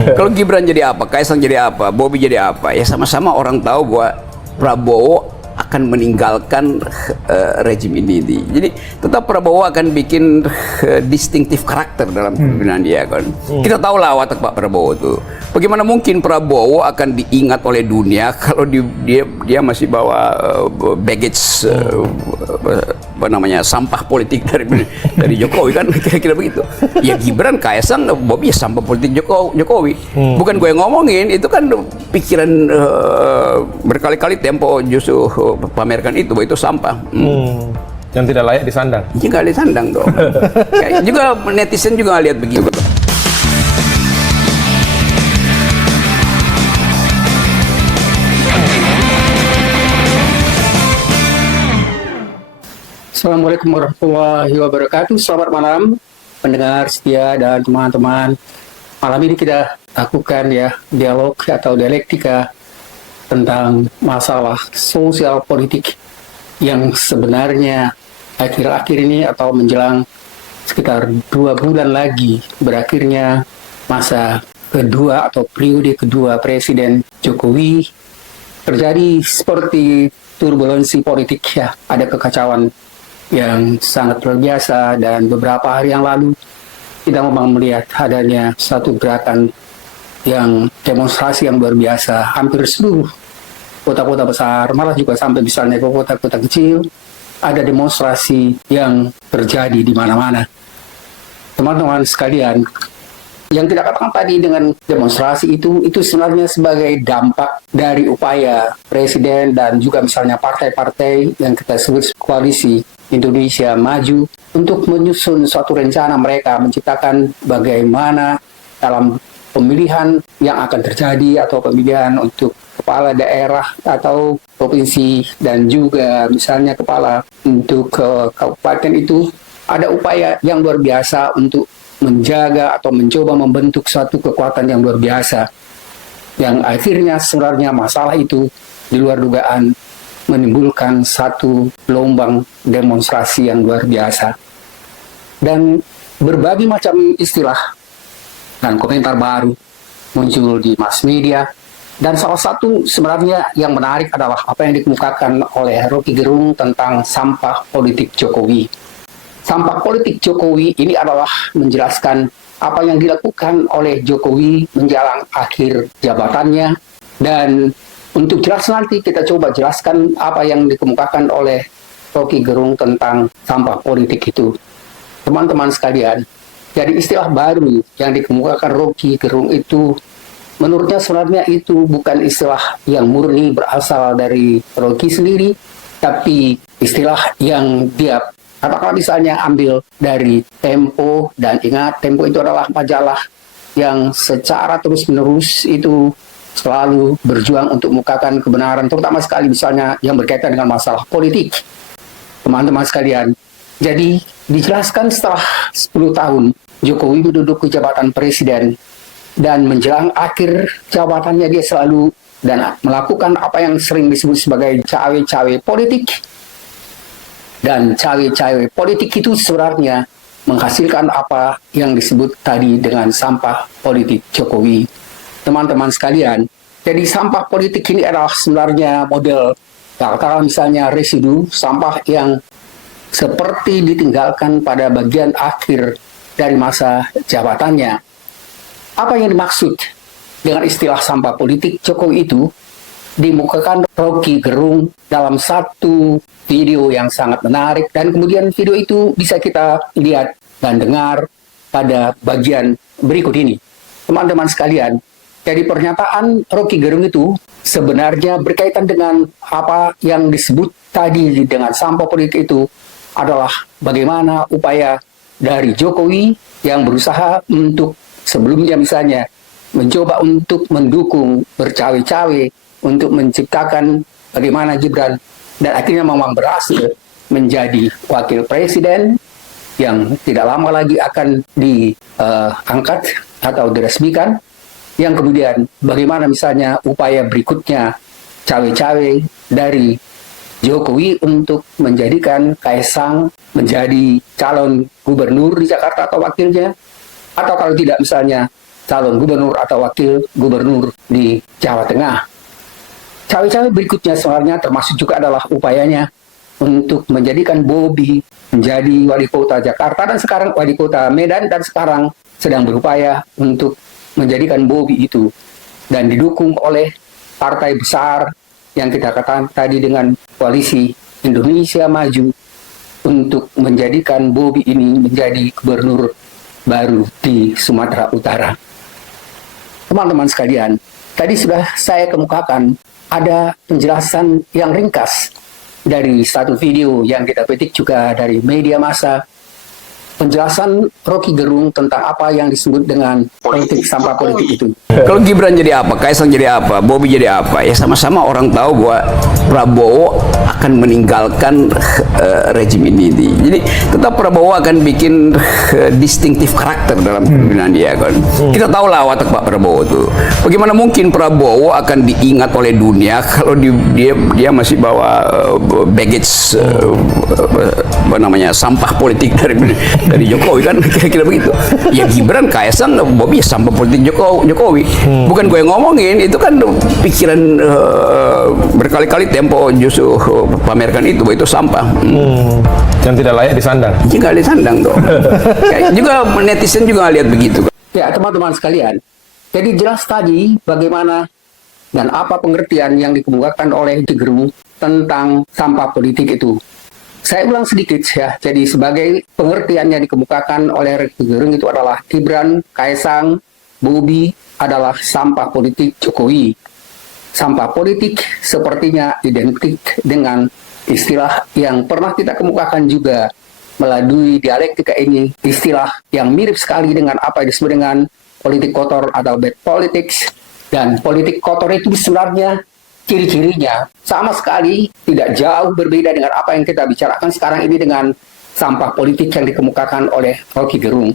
Kalau Gibran jadi apa, Kaisang jadi apa, Bobi jadi apa, ya sama-sama orang tahu bahwa Prabowo akan meninggalkan rejim ini. Jadi tetap Prabowo akan bikin distinctive karakter dalam kepemimpinan dia kan. Kita tahu lah watak Pak Prabowo itu. Bagaimana mungkin Prabowo akan diingat oleh dunia kalau dia masih bawa baggage apa namanya, sampah politik dari Jokowi kan, kira-kira begitu. Ya Gibran, Kaisang, Bobi ya sampah politik Jokowi. Bukan gue yang ngomongin, itu kan pikiran berkali-kali Tempo justru pamerkan itu, bahwa itu sampah. Yang tidak layak disandang. Ya nggak disandang dong. Kayak juga netizen juga nggak lihat begitu. Assalamualaikum warahmatullahi wabarakatuh. Selamat malam pendengar setia dan teman-teman. Malam ini kita lakukan ya dialog atau dialektika tentang masalah sosial politik yang sebenarnya akhir-akhir ini atau menjelang sekitar 2 bulan lagi berakhirnya masa kedua atau periode kedua Presiden Jokowi, terjadi seperti turbulensi politik ya, ada kekacauan yang sangat luar biasa. Dan beberapa hari yang lalu kita memang melihat adanya satu gerakan yang demonstrasi yang luar biasa. Hampir seluruh kota-kota besar, malah juga sampai misalnya ke kota-kota kecil, ada demonstrasi yang terjadi di mana-mana. Teman-teman sekalian, yang tidak katakan tadi dengan demonstrasi itu sebenarnya sebagai dampak dari upaya Presiden dan juga misalnya partai-partai yang kita sebut koalisi Indonesia Maju untuk menyusun suatu rencana mereka menciptakan bagaimana dalam pemilihan yang akan terjadi atau pemilihan untuk kepala daerah atau provinsi dan juga misalnya kepala untuk kabupaten itu ada upaya yang luar biasa untuk menjaga atau mencoba membentuk satu kekuatan yang luar biasa yang akhirnya sebenarnya masalah itu di luar dugaan menimbulkan satu gelombang demonstrasi yang luar biasa dan berbagai macam istilah dan komentar baru muncul di mass media. Dan salah satu sebenarnya yang menarik adalah apa yang dikemukakan oleh Rocky Gerung tentang sampah politik Jokowi. Sampah politik Jokowi ini adalah menjelaskan apa yang dilakukan oleh Jokowi menjelang akhir jabatannya. Dan untuk jelas nanti kita coba jelaskan apa yang dikemukakan oleh Rocky Gerung tentang sampah politik itu. Teman-teman sekalian, jadi istilah baru yang dikemukakan Rocky Gerung itu menurutnya sebenarnya itu bukan istilah yang murni berasal dari Rocky sendiri, tapi istilah yang dia katakanlah misalnya ambil dari Tempo. Dan ingat, Tempo itu adalah majalah yang secara terus-menerus itu selalu berjuang untuk mengukakan kebenaran, terutama sekali misalnya yang berkaitan dengan masalah politik. Teman-teman sekalian, jadi dijelaskan setelah 10 tahun Jokowi duduk ke jabatan presiden dan menjelang akhir jabatannya dia selalu dan melakukan apa yang sering disebut sebagai cawe-cawe politik. Dan cawe-cawe politik itu sebenarnya menghasilkan apa yang disebut tadi dengan sampah politik Jokowi. Teman-teman sekalian, jadi sampah politik ini adalah sebenarnya model, kalau misalnya residu sampah yang seperti ditinggalkan pada bagian akhir dari masa jabatannya. Apa yang dimaksud dengan istilah sampah politik Jokowi itu dimukakan Rocky Gerung dalam satu video yang sangat menarik, dan kemudian video itu bisa kita lihat dan dengar pada bagian berikut ini. Teman-teman sekalian, jadi pernyataan Rocky Gerung itu sebenarnya berkaitan dengan apa yang disebut tadi dengan sampah politik itu adalah bagaimana upaya dari Jokowi yang berusaha untuk sebelumnya misalnya mencoba untuk mendukung bercawe-cawe untuk menciptakan bagaimana Gibran dan akhirnya memang berhasil menjadi wakil presiden yang tidak lama lagi akan diangkat atau diresmikan, yang kemudian bagaimana misalnya upaya berikutnya cawe-cawe dari Jokowi untuk menjadikan Kaisang menjadi calon gubernur di Jakarta atau wakilnya, atau kalau tidak misalnya calon gubernur atau wakil gubernur di Jawa Tengah. Cawe-cawe berikutnya sebenarnya termasuk juga adalah upayanya untuk menjadikan Bobi menjadi wali kota Jakarta dan sekarang wali kota Medan, dan sekarang sedang berupaya untuk menjadikan Bobi itu dan didukung oleh partai besar yang kita katakan tadi dengan koalisi Indonesia Maju untuk menjadikan Bobi ini menjadi gubernur baru di Sumatera Utara. Teman-teman sekalian, tadi sudah saya kemukakan ada penjelasan yang ringkas dari satu video yang kita petik juga dari media massa, penjelasan Rocky Gerung tentang apa yang disebut dengan politik sampah politik itu. Kalau Gibran jadi apa, Kaisang jadi apa, Bobi jadi apa, ya sama-sama orang tahu bahwa Prabowo akan meninggalkan rejim ini. Jadi tetap Prabowo akan bikin distinctive karakter dalam pemimpinan dia kan. Kita tahu lah watak Pak Prabowo itu. Bagaimana mungkin Prabowo akan diingat oleh dunia kalau dia masih bawa baggage apa namanya, sampah politik dari Jokowi kan, kira-kira begitu. Ya Gibran, Kaisang, Bobi ya sampah politik Jokowi. Bukan gue ngomongin, itu kan pikiran berkali-kali Tempo justru pamerkan itu, bahwa itu sampah. Yang tidak layak disandang. Nggak disandang dong. Juga netizen juga lihat begitu. Ya teman-teman sekalian, jadi jelas tadi bagaimana dan apa pengertian yang dikemukakan oleh Rocky Gerung tentang sampah politik itu. Saya ulang sedikit ya, jadi sebagai pengertian yang dikemukakan oleh Rocky Gerung itu adalah Gibran, Kaisang, Bobi adalah sampah politik Jokowi. Sampah politik sepertinya identik dengan istilah yang pernah kita kemukakan juga melalui dialektika ini, istilah yang mirip sekali dengan apa yang disebut dengan politik kotor atau bad politics. Dan politik kotor itu sebenarnya ciri-cirinya sama sekali tidak jauh berbeda dengan apa yang kita bicarakan sekarang ini dengan sampah politik yang dikemukakan oleh Rocky Gerung.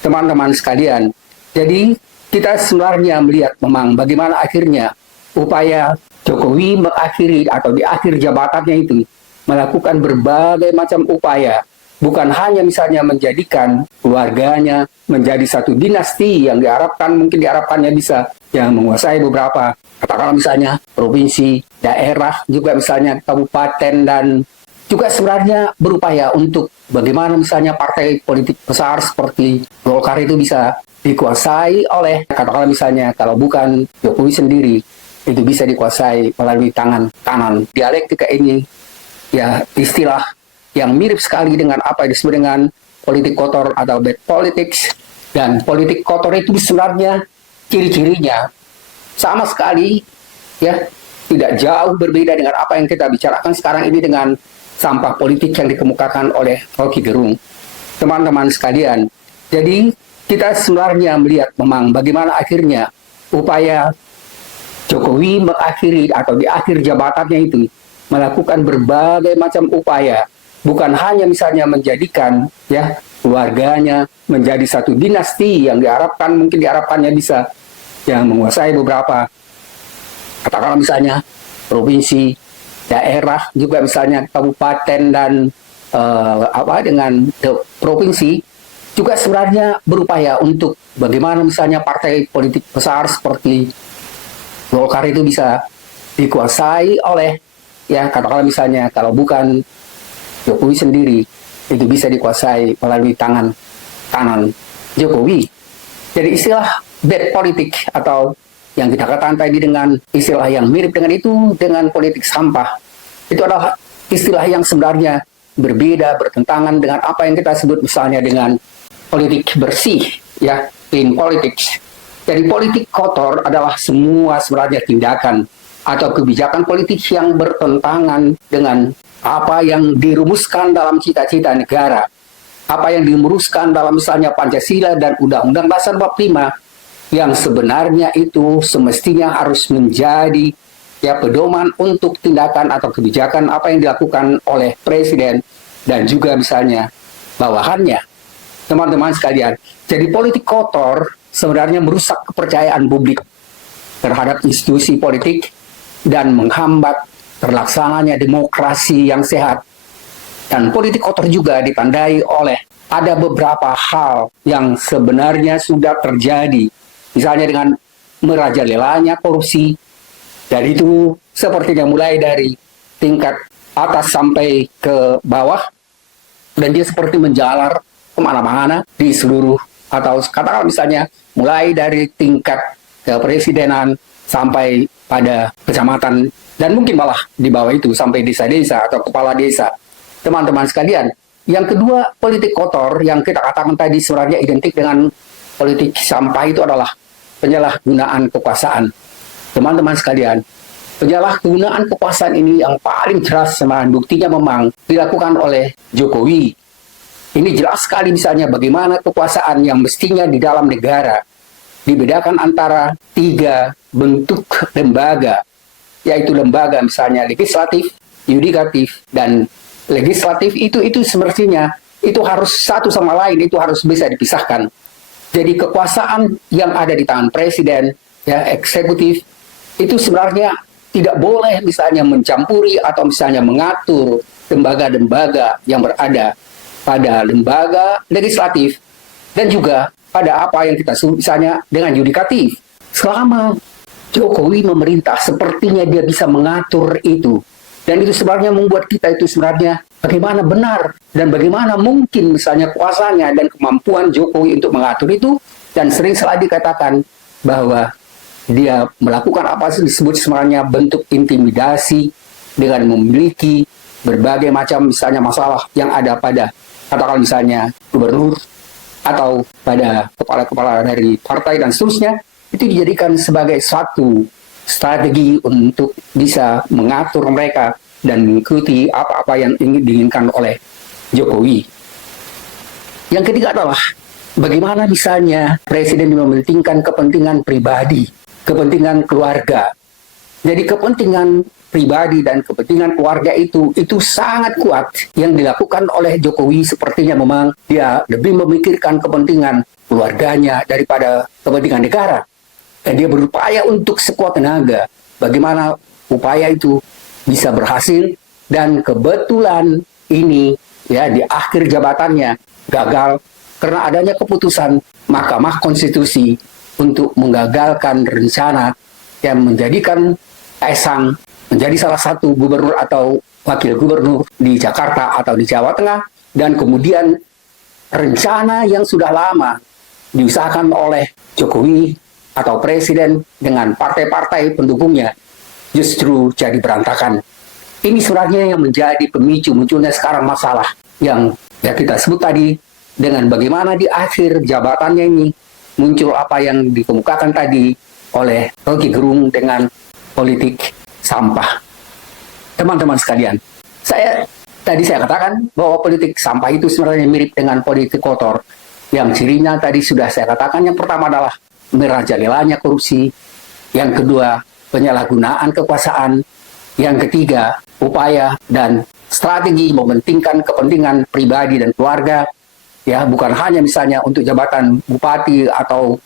Teman-teman sekalian, jadi kita sebenarnya melihat memang bagaimana akhirnya upaya Jokowi mengakhiri atau di akhir jabatannya itu melakukan berbagai macam upaya, bukan hanya misalnya menjadikan keluarganya menjadi satu dinasti yang mungkin diharapkannya bisa yang menguasai beberapa, katakanlah misalnya provinsi, daerah, juga misalnya kabupaten, dan juga sebenarnya berupaya untuk bagaimana misalnya partai politik besar seperti Golkar itu bisa dikuasai oleh, katakanlah misalnya kalau bukan Jokowi sendiri, itu bisa dikuasai melalui tangan kanan. Dialektika ini ya istilah yang mirip sekali dengan apa yang disebut dengan politik kotor atau bad politics. Dan politik kotor itu sebenarnya ciri-cirinya sama sekali ya tidak jauh berbeda dengan apa yang kita bicarakan sekarang ini dengan sampah politik yang dikemukakan oleh Rocky Gerung. Teman-teman sekalian, jadi kita sebenarnya melihat memang bagaimana akhirnya upaya Jokowi mengakhiri atau di akhir jabatannya itu melakukan berbagai macam upaya, bukan hanya misalnya menjadikan ya keluarganya menjadi satu dinasti yang mungkin diharapkannya bisa yang menguasai beberapa, katakanlah misalnya provinsi, daerah, juga misalnya kabupaten dan dengan provinsi, juga sebenarnya berupaya untuk bagaimana misalnya partai politik besar seperti Golkar itu bisa dikuasai oleh ya katakanlah misalnya kalau bukan Jokowi sendiri, itu bisa dikuasai melalui tangan kanan Jokowi. Jadi istilah bad politik atau yang kita katakan tadi dengan istilah yang mirip dengan itu dengan politik sampah, itu adalah istilah yang sebenarnya berbeda, bertentangan dengan apa yang kita sebut misalnya dengan politik bersih, ya, clean politics. Jadi politik kotor adalah semua sebenarnya tindakan atau kebijakan politik yang bertentangan dengan apa yang dirumuskan dalam cita-cita negara, apa yang dirumuskan dalam misalnya Pancasila dan Undang-Undang Dasar 45, yang sebenarnya itu semestinya harus menjadi ya pedoman untuk tindakan atau kebijakan apa yang dilakukan oleh Presiden dan juga misalnya bawahannya. Teman-teman sekalian, jadi politik kotor sebenarnya merusak kepercayaan publik terhadap institusi politik dan menghambat terlaksananya demokrasi yang sehat. Dan politik kotor juga ditandai oleh ada beberapa hal yang sebenarnya sudah terjadi misalnya dengan merajalelanya korupsi, dan itu sepertinya mulai dari tingkat atas sampai ke bawah, dan dia seperti menjalar kemana-mana di seluruh, atau katakanlah misalnya mulai dari tingkat kepresidenan sampai pada kecamatan, dan mungkin malah di bawah itu sampai desa-desa atau kepala desa. Teman-teman sekalian, yang kedua, politik kotor yang kita katakan tadi sebenarnya identik dengan politik sampah itu adalah penyalahgunaan kekuasaan. Teman-teman sekalian, penyalahgunaan kekuasaan ini yang paling jelas sebenarnya buktinya memang dilakukan oleh Jokowi. Ini jelas sekali misalnya bagaimana kekuasaan yang mestinya di dalam negara dibedakan antara 3 bentuk lembaga, yaitu lembaga misalnya legislatif, yudikatif, dan legislatif itu semestinya itu harus satu sama lain, itu harus bisa dipisahkan. Jadi kekuasaan yang ada di tangan presiden, ya eksekutif, itu sebenarnya tidak boleh misalnya mencampuri atau misalnya mengatur lembaga-lembaga yang berada pada lembaga legislatif dan juga pada apa yang kita sebut misalnya dengan yudikatif. Selama Jokowi memerintah, sepertinya dia bisa mengatur itu. Dan itu sebenarnya membuat kita itu sebenarnya bagaimana benar dan bagaimana mungkin misalnya kuasanya dan kemampuan Jokowi untuk mengatur itu. Dan sering selalu dikatakan bahwa dia melakukan apa sih disebut sebenarnya bentuk intimidasi dengan memiliki berbagai macam misalnya masalah yang ada pada katakan misalnya gubernur atau pada kepala-kepala dari partai dan seterusnya, itu dijadikan sebagai satu strategi untuk bisa mengatur mereka dan mengikuti apa-apa yang ingin diinginkan oleh Jokowi. Yang ketiga adalah bagaimana misalnya presiden mementingkan kepentingan pribadi, kepentingan keluarga. Jadi kepentingan pribadi dan kepentingan keluarga itu sangat kuat yang dilakukan oleh Jokowi. Sepertinya memang dia lebih memikirkan kepentingan keluarganya daripada kepentingan negara. Dan dia berupaya untuk sekuat tenaga bagaimana upaya itu bisa berhasil, dan kebetulan ini ya di akhir jabatannya gagal karena adanya keputusan Mahkamah Konstitusi untuk menggagalkan rencana yang menjadikan Kaisang menjadi salah satu gubernur atau wakil gubernur di Jakarta atau di Jawa Tengah, dan kemudian rencana yang sudah lama diusahakan oleh Jokowi atau presiden dengan partai-partai pendukungnya justru jadi berantakan. Ini sebenarnya yang menjadi pemicu munculnya sekarang masalah yang ya kita sebut tadi, dengan bagaimana di akhir jabatannya ini muncul apa yang dikemukakan tadi oleh Rocky Gerung dengan politik sampah. Teman-teman sekalian, saya katakan bahwa politik sampah itu sebenarnya mirip dengan politik kotor, yang cirinya tadi sudah saya katakan. Yang pertama adalah merajalelanya korupsi, yang kedua penyalahgunaan kekuasaan, yang ketiga upaya dan strategi mementingkan kepentingan pribadi dan keluarga, ya bukan hanya misalnya untuk jabatan bupati atau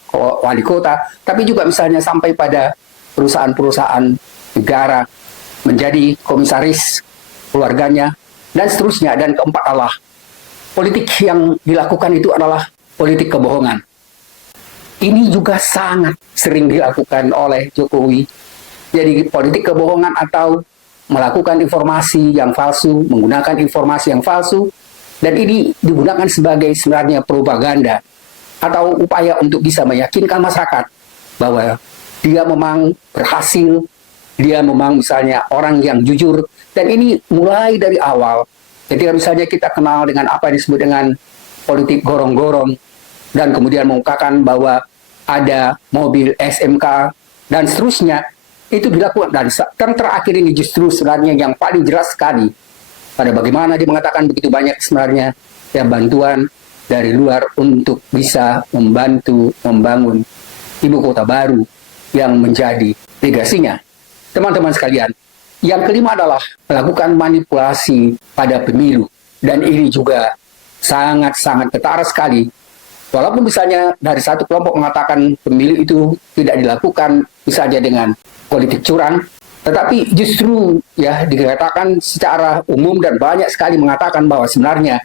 wali kota, tapi juga misalnya sampai pada perusahaan-perusahaan negara menjadi komisaris keluarganya dan seterusnya. Dan keempat adalah politik yang dilakukan itu adalah politik kebohongan. Ini juga sangat sering dilakukan oleh Jokowi. Jadi politik kebohongan atau melakukan informasi yang palsu, menggunakan informasi yang palsu, dan ini digunakan sebagai sebenarnya propaganda atau upaya untuk bisa meyakinkan masyarakat bahwa dia memang berhasil, dia memang misalnya orang yang jujur. Dan ini mulai dari awal. Ketika misalnya kita kenal dengan apa yang disebut dengan politik gorong-gorong, dan kemudian mengungkapkan bahwa ada mobil SMK dan seterusnya, itu dilakukan. Dan yang terakhir ini justru sebenarnya yang paling jelas sekali pada bagaimana dia mengatakan begitu banyak sebenarnya ya bantuan dari luar untuk bisa membantu membangun ibu kota baru yang menjadi legasinya. Teman-teman sekalian, yang kelima adalah melakukan manipulasi pada pemilu, dan ini juga sangat-sangat ketara sekali. Walaupun misalnya dari satu kelompok mengatakan pemilu itu tidak dilakukan misalnya dengan politik curang, tetapi justru ya dikatakan secara umum dan banyak sekali mengatakan bahwa sebenarnya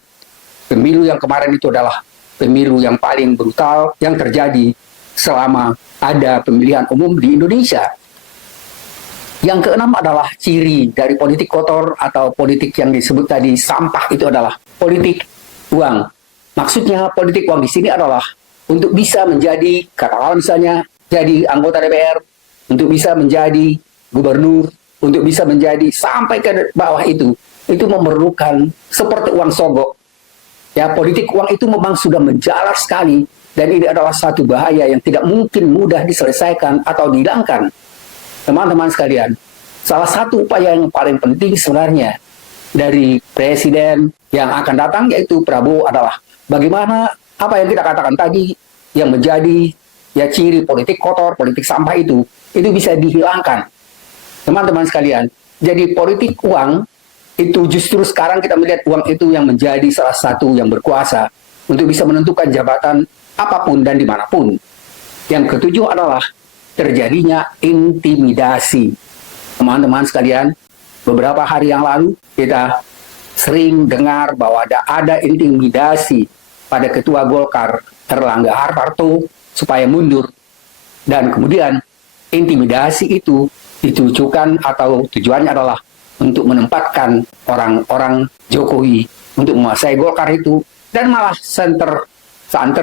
pemilu yang kemarin itu adalah pemilu yang paling brutal yang terjadi selama ada pemilihan umum di Indonesia. Yang keenam adalah ciri dari politik kotor atau politik yang disebut tadi sampah itu adalah politik uang. Maksudnya politik uang di sini adalah untuk bisa menjadi, katakanlah misalnya jadi anggota DPR, untuk bisa menjadi gubernur, untuk bisa menjadi sampai ke bawah itu memerlukan seperti uang sogok. Ya, politik uang itu memang sudah menjalar sekali, dan ini adalah satu bahaya yang tidak mungkin mudah diselesaikan atau dihilangkan. Teman-teman sekalian, salah satu upaya yang paling penting sebenarnya dari presiden yang akan datang yaitu Prabowo adalah bagaimana apa yang kita katakan tadi yang menjadi ya ciri politik kotor, politik sampah itu bisa dihilangkan. Teman-teman sekalian, jadi politik uang itu justru sekarang kita melihat uang itu yang menjadi salah satu yang berkuasa untuk bisa menentukan jabatan apapun dan dimanapun. Yang ketujuh adalah terjadinya intimidasi. Teman-teman sekalian, beberapa hari yang lalu kita sering dengar bahwa ada intimidasi pada Ketua Golkar Erlangga Hartarto supaya mundur. Dan kemudian intimidasi itu ditujukan atau tujuannya adalah untuk menempatkan orang-orang Jokowi untuk menguasai Golkar itu, dan malah santer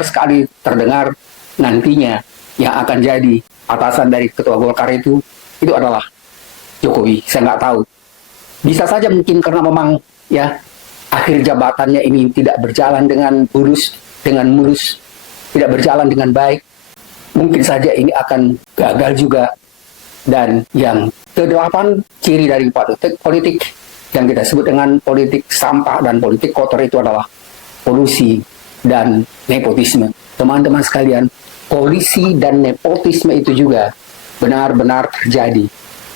sekali terdengar nantinya yang akan jadi atasan dari Ketua Golkar itu adalah Jokowi. Saya nggak tahu. Bisa saja mungkin karena memang ya akhir jabatannya ini tidak berjalan dengan mulus, tidak berjalan dengan baik. Mungkin saja ini akan gagal juga. Dan yang ke-8 ciri dari politik yang kita sebut dengan politik sampah dan politik kotor itu adalah kolusi dan nepotisme. Teman-teman sekalian, kolusi dan nepotisme itu juga benar-benar terjadi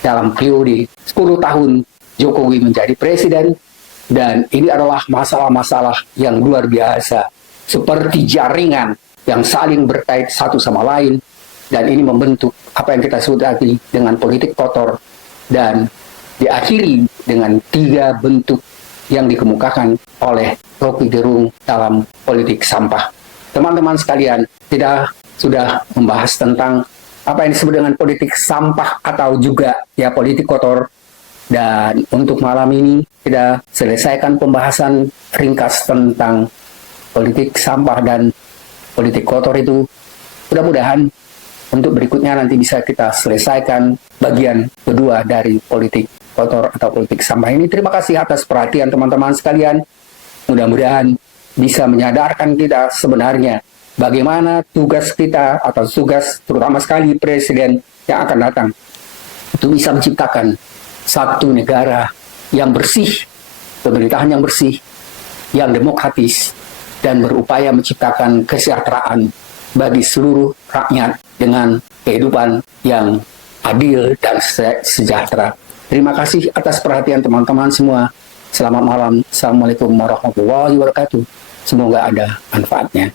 dalam periode 10 tahun Jokowi menjadi presiden, dan ini adalah masalah-masalah yang luar biasa seperti jaringan yang saling berkait satu sama lain, dan ini membentuk apa yang kita sebut tadi dengan politik kotor, dan diakhiri dengan 3 bentuk yang dikemukakan oleh Rocky Gerung dalam politik sampah. Teman-teman sekalian, kita sudah membahas tentang apa yang disebut dengan politik sampah atau juga ya politik kotor, dan untuk malam ini kita selesaikan pembahasan ringkas tentang politik sampah dan politik kotor itu. Mudah-mudahan untuk berikutnya nanti bisa kita selesaikan bagian kedua dari politik kotor atau politik sampah ini. Terima kasih atas perhatian teman-teman sekalian. Mudah-mudahan bisa menyadarkan kita sebenarnya bagaimana tugas kita atau tugas terutama sekali presiden yang akan datang itu bisa menciptakan satu negara yang bersih, pemerintahan yang bersih, yang demokratis, dan berupaya menciptakan kesejahteraan bagi seluruh rakyat dengan kehidupan yang adil dan sejahtera. Terima kasih atas perhatian teman-teman semua. Selamat malam. Assalamualaikum warahmatullahi wabarakatuh. Semoga ada manfaatnya.